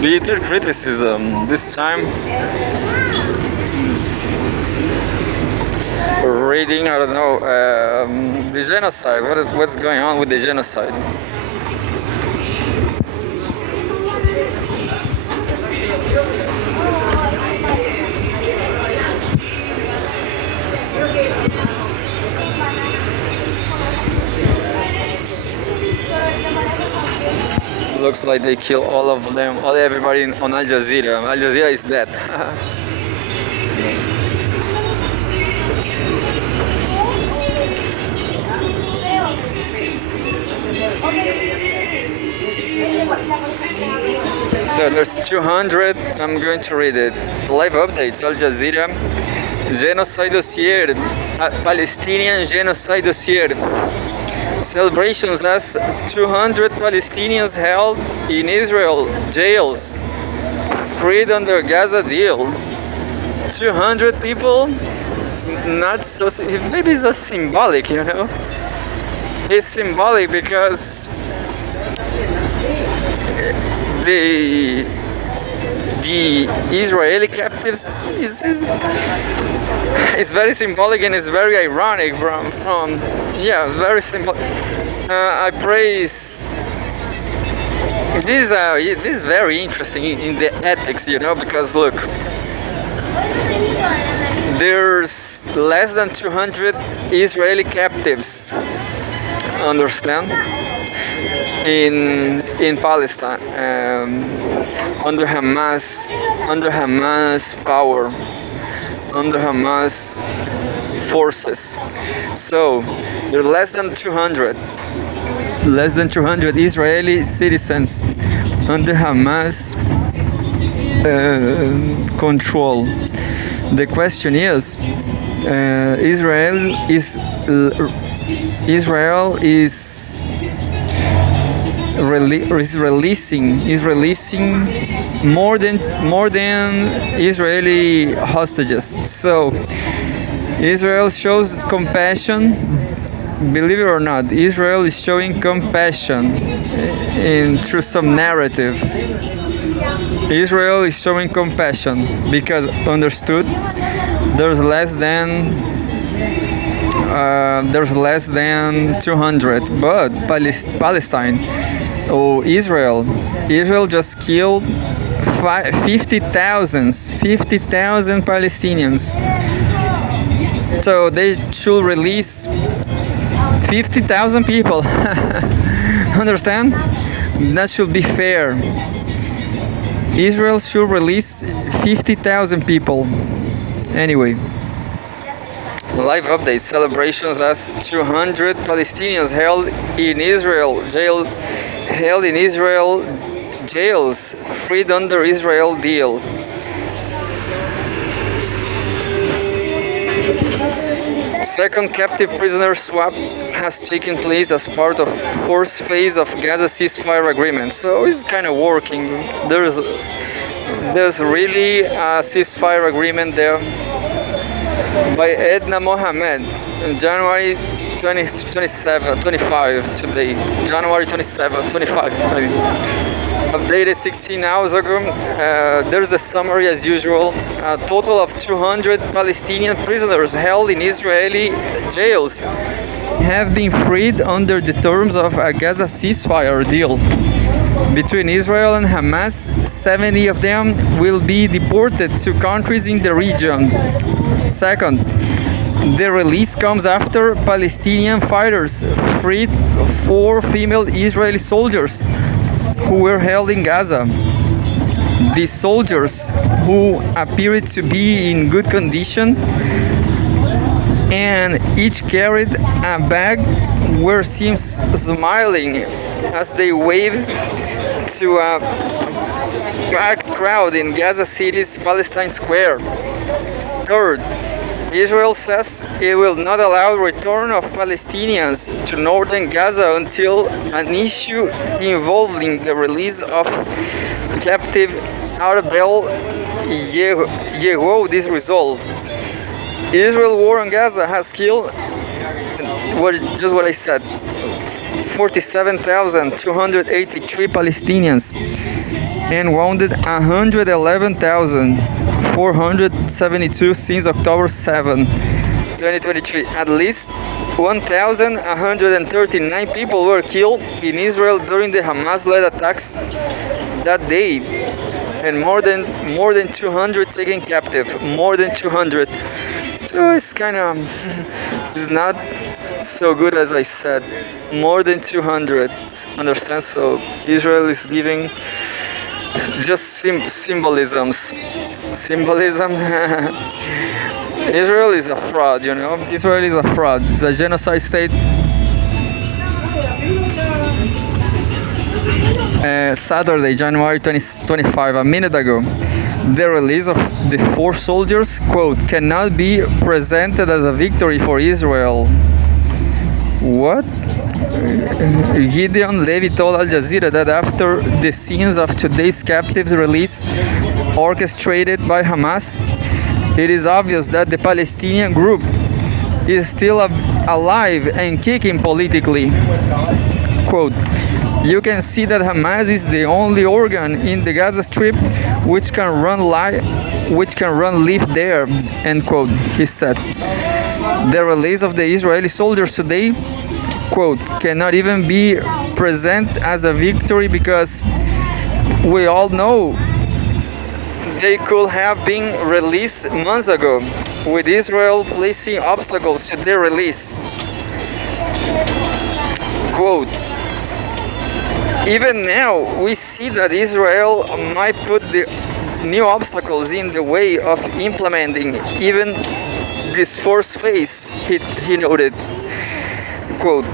bitter criticism. This time, reading, I don't know, the genocide. What's going on with the genocide? Looks like they kill all of them, everybody on Al Jazeera. Al Jazeera is dead. So there's 200. I'm going to read it. Live updates. Al Jazeera. Genocide dossier. Palestinian genocide dossier. Celebrations as 200 Palestinians held in Israel jails freed under Gaza deal. 200 people? It's not so. Maybe it's just symbolic, you know? It's symbolic because the Israeli captives is very symbolic and it's very ironic from yeah, it's very simple. I praise this is very interesting in the ethics, you know, because look, there's less than 200 Israeli captives, understand, in Palestine, under Hamas power, under Hamas forces. So there are less than 200 Israeli citizens under Hamas control. The question is, Israel is releasing more than Israeli hostages. So Israel shows compassion. Believe it or not, Israel is showing compassion through some narrative. Israel is showing compassion because understood there's less than 200, but Palestine, Israel just killed 50,000 Palestinians. So they should release 50,000 people. Understand? That should be fair. Israel should release 50,000 people. Anyway, live updates. Celebrations as 200 Palestinians held in Israel jails freed under Israel deal. Second captive prisoner swap has taken place as part of fourth phase of Gaza ceasefire agreement. So it's kind of working. There's really a ceasefire agreement there by Edna Mohammed in January 25 today. January 25 maybe. Updated 16 hours ago. There's a summary as usual. A total of 200 Palestinian prisoners held in Israeli jails have been freed under the terms of a Gaza ceasefire deal between Israel and Hamas. 70 of them will be deported to countries in the region. Second, the release comes after Palestinian fighters freed 4 female Israeli soldiers who were held in Gaza. These soldiers, who appeared to be in good condition and each carried a bag, were seen smiling as they waved to a packed crowd in Gaza City's Palestine Square. Third, Israel says it will not allow return of Palestinians to northern Gaza until an issue involving the release of captive Arbel Yehu is resolved. Israel war on Gaza has killed, just what I said, 147,283 Palestinians and wounded 111,472 since October 7, 2023. At least 1,139 people were killed in Israel during the Hamas-led attacks that day, and more than 200 taken captive. More than 200. So it's kind of it's not so good as I said. More than 200. Understand? So Israel is giving just symbolisms. Symbolisms. Israel is a fraud, you know. Israel is a fraud. It's a genocide state. Saturday, January 2025, a minute ago, the release of the four soldiers, quote, cannot be presented as a victory for Israel. What? Gideon Levy told Al Jazeera that after the scenes of today's captives release, orchestrated by Hamas, it is obvious that the Palestinian group is still alive and kicking politically. Quote, you can see that Hamas is the only organ in the Gaza Strip which can run live there, end quote, he said. The release of the Israeli soldiers today, quote, cannot even be presented as a victory because we all know they could have been released months ago, with Israel placing obstacles to their release. Quote, even now, we see that Israel might put the new obstacles in the way of implementing even this first phase, he noted. Quote,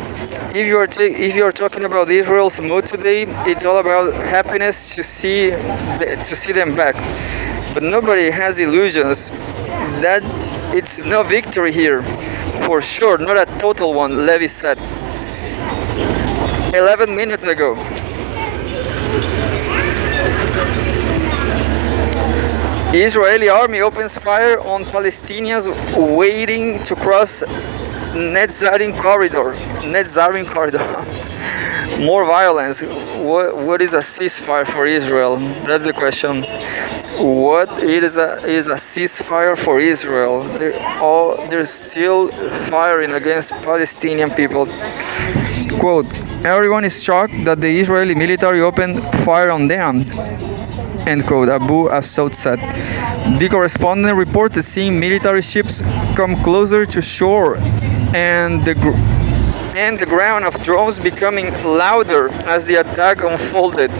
if you are talking about Israel's mood today, it's all about happiness to see them back. But nobody has illusions that it's no victory here. For sure, not a total one, Levy said. 11 minutes ago. Israeli army opens fire on Palestinians waiting to cross Netzarim corridor. More violence. What is a ceasefire for Israel? That's the question. What is a ceasefire for Israel? They're still firing against Palestinian people. Quote, everyone is shocked that the Israeli military opened fire on them, end quote, Abu Assaud said. The correspondent reported seeing military ships come closer to shore and the ground of drones becoming louder as the attack unfolded.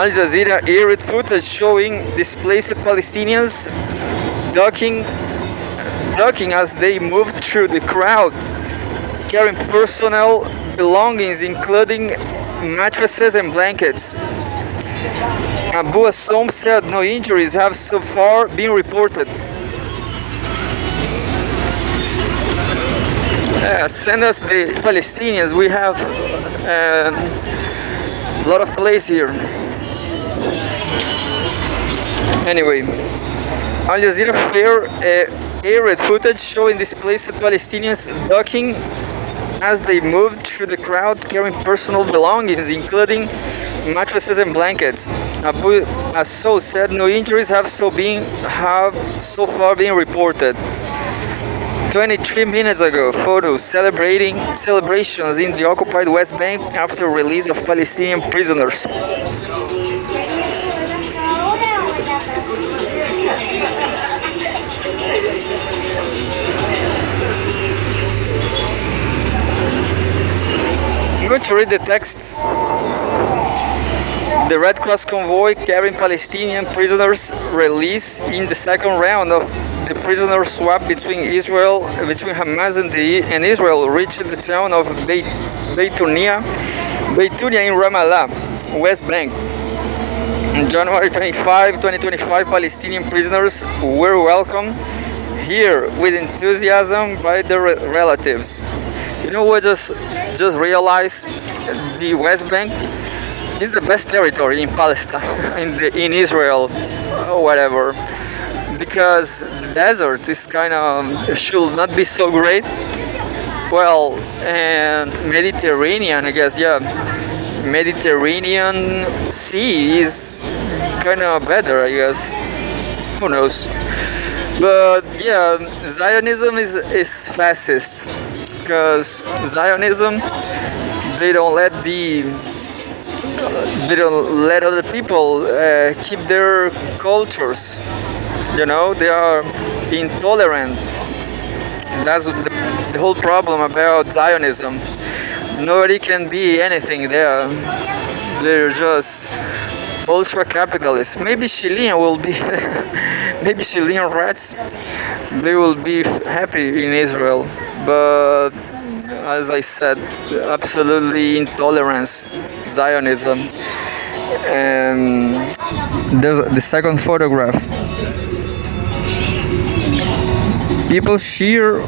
Al Jazeera aired footage showing displaced Palestinians ducking as they moved through the crowd, carrying personal belongings including mattresses and blankets. Abu Assaud said no injuries have so far been reported. Send us the Palestinians, we have a lot of place here. Anyway, Al Jazeera aired footage showing displaced Palestinians ducking as they moved through the crowd carrying personal belongings including mattresses and blankets. Abu Assaud said no injuries have so far been reported. 23 minutes ago, photos celebrations in the occupied West Bank after release of Palestinian prisoners. I'm going to read the text. The Red Cross convoy carrying Palestinian prisoners released in the second round of the prisoner swap between Hamas and Israel reached the town of Beitunia in Ramallah, West Bank. On January 25, 2025, Palestinian prisoners were welcomed here with enthusiasm by their relatives. You know what? Just realized the West Bank is the best territory in Palestine, in Israel, or whatever, because the desert is should not be so great, Well, and Mediterranean, I guess, yeah. Mediterranean Sea is kind of better, I guess. Who knows? But yeah, Zionism is fascist because Zionism they don't let the they don't let other people keep their cultures. You know, they are intolerant. That's the whole problem about Zionism. Nobody can be anything there. They're just ultra capitalists. Maybe Chilean will be, maybe Chilean rats, they will be happy in Israel. But as I said, absolutely intolerance, Zionism. And there's the second photograph. People cheer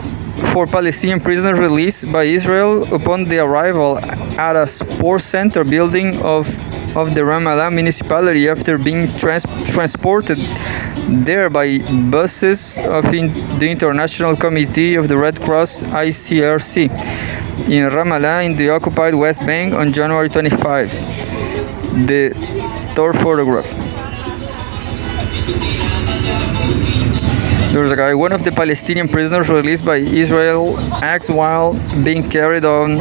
for Palestinian prisoners released by Israel upon the arrival at a sports center building of the Ramallah municipality after being transported there by buses of the International Committee of the Red Cross ICRC in Ramallah in the occupied West Bank on January 25. The third photograph. There's a guy, one of the Palestinian prisoners released by Israel acts while being carried on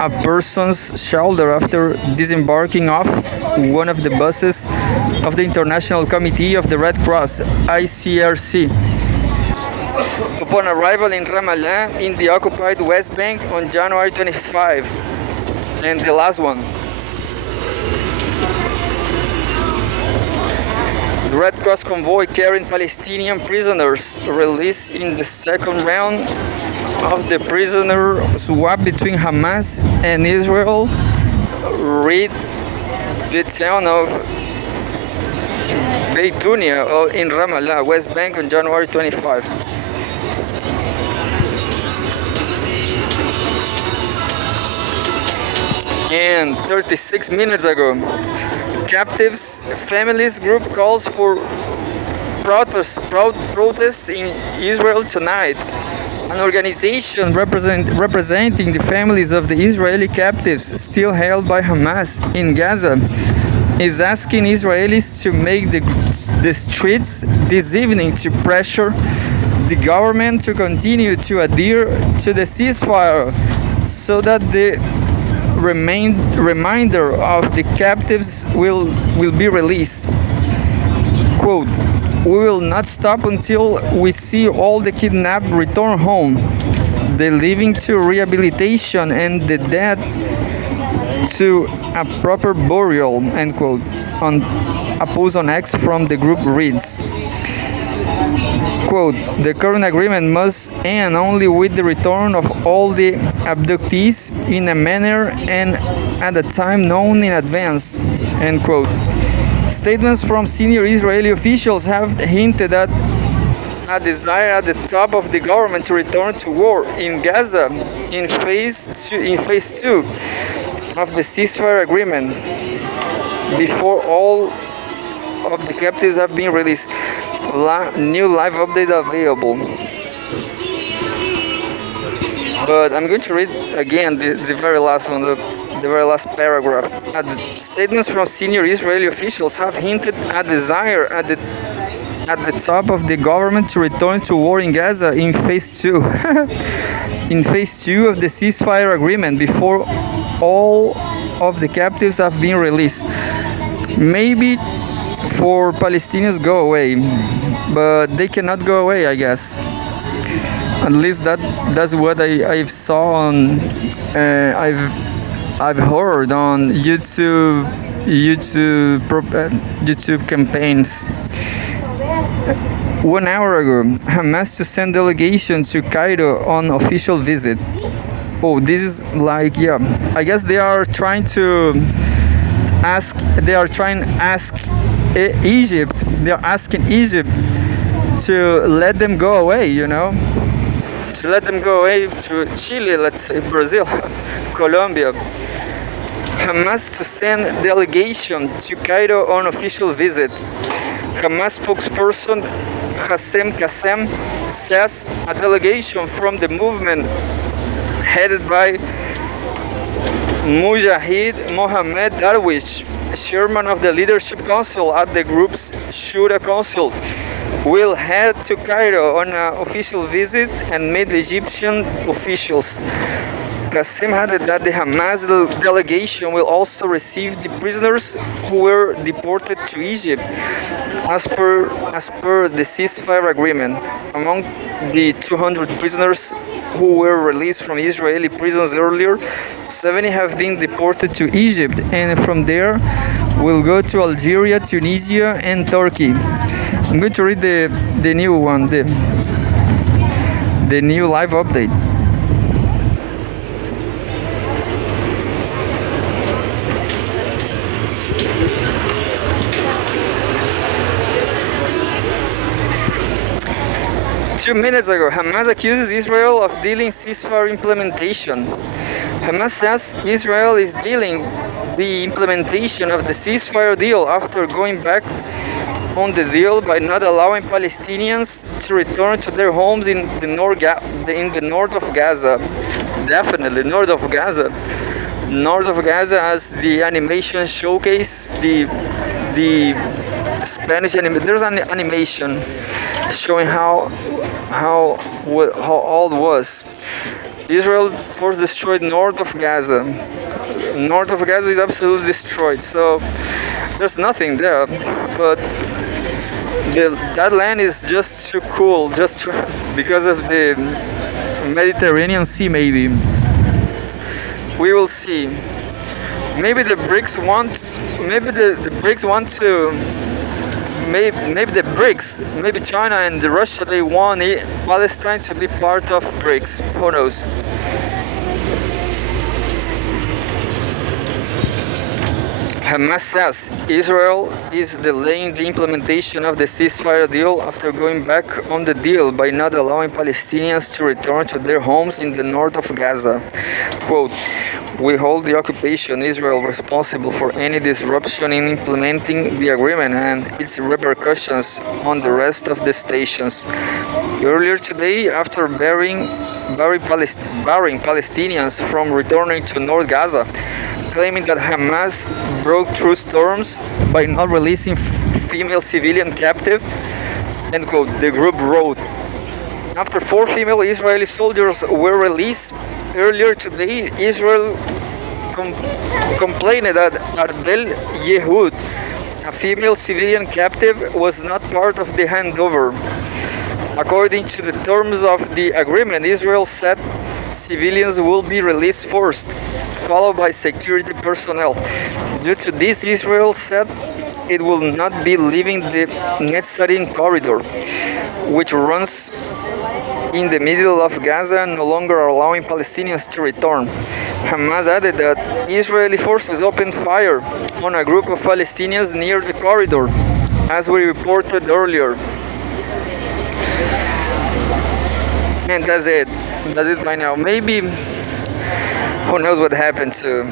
a person's shoulder after disembarking off one of the buses of the International Committee of the Red Cross, ICRC. Upon arrival in Ramallah in the occupied West Bank on January 25. And the last one. The Red Cross convoy carrying Palestinian prisoners released in the second round of the prisoner swap between Hamas and Israel reached the town of Beitunia in Ramallah, West Bank on January 25. And 36 minutes ago, captives families group calls for protests in Israel tonight. An organization representing the families of the Israeli captives still held by Hamas in Gaza is asking Israelis to make the streets this evening to pressure the government to continue to adhere to the ceasefire so that the remainder of the captives will be released. Quote, "We will not stop until we see all the kidnapped return home, the living to rehabilitation and the dead to a proper burial," end quote. On a post on X from the group reads, quote, "The current agreement must end only with the return of all the abductees in a manner and at a time known in advance," end quote. Statements from senior Israeli officials have hinted at a desire at the top of the government to return to war in Gaza in phase two of the ceasefire agreement before all of the captives have been released. New live update available. But I'm going to read again the very last one, the very last paragraph. Statements from senior Israeli officials have hinted at desire at the top of the government to return to war in Gaza in phase two. In phase two of the ceasefire agreement before all of the captives have been released. Maybe for Palestinians go away, but they cannot go away, I guess. At least that's what I've saw on I've heard on YouTube campaigns. 1 hour ago, Hamas to send delegation to Cairo on official visit. Oh, this is like, yeah, I guess they are trying to ask Egypt. They are asking Egypt to let them go away, you know, to let them go away to Chile, let's say Brazil, Colombia. Hamas to send delegation to Cairo on official visit. Hamas spokesperson Hassem Qassem says a delegation from the movement headed by Mujahid Mohammed Darwish, chairman of the Leadership Council at the group's Shura Council, will head to Cairo on an official visit and meet Egyptian officials. Qassem added that the Hamas delegation will also receive the prisoners who were deported to Egypt as per the ceasefire agreement. Among the 200 prisoners who were released from Israeli prisons earlier, 70 have been deported to Egypt, and from there will go to Algeria, Tunisia, and Turkey. I'm going to read the new one, the new live update. 2 minutes ago, Hamas accuses Israel of dealing ceasefire implementation. Hamas says Israel is dealing the implementation of the ceasefire deal after going back on the deal by not allowing Palestinians to return to their homes in the north of Gaza. Definitely north of Gaza. North of Gaza, as the animation showcase, the Spanish there's an animation showing how old was. Israel force destroyed north of Gaza. North of Gaza is absolutely destroyed, so there's nothing there. But that land is just too cool, because of the Mediterranean Sea. Maybe we will see. Maybe the BRICS want. Maybe the BRICS want to. Maybe the BRICS, maybe China and Russia, they want Palestine to be part of BRICS. Who knows? Hamas says Israel is delaying the implementation of the ceasefire deal after going back on the deal by not allowing Palestinians to return to their homes in the north of Gaza. Quote, "We hold the occupation Israel responsible for any disruption in implementing the agreement and its repercussions on the rest of the stations." Earlier today, after barring Palestinians from returning to North Gaza, claiming that Hamas broke truce terms by not releasing female civilian captive, end quote, the group wrote. After 4 female Israeli soldiers were released earlier today, Israel complained that Arbel Yehud, a female civilian captive, was not part of the handover. According to the terms of the agreement, Israel said civilians will be released first, followed by security personnel. Due to this, Israel said it will not be leaving the Netzarim corridor, which runs in the middle of Gaza, no longer allowing Palestinians to return. Hamas added that Israeli forces opened fire on a group of Palestinians near the corridor, as we reported earlier. And that's it. That's it by now. Maybe, who knows what happened to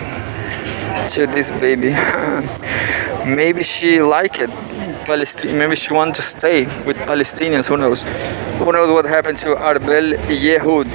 this baby. Maybe she liked it. Maybe she wanted to stay with Palestinians. Who knows? Who knows what happened to Arbel Yehud?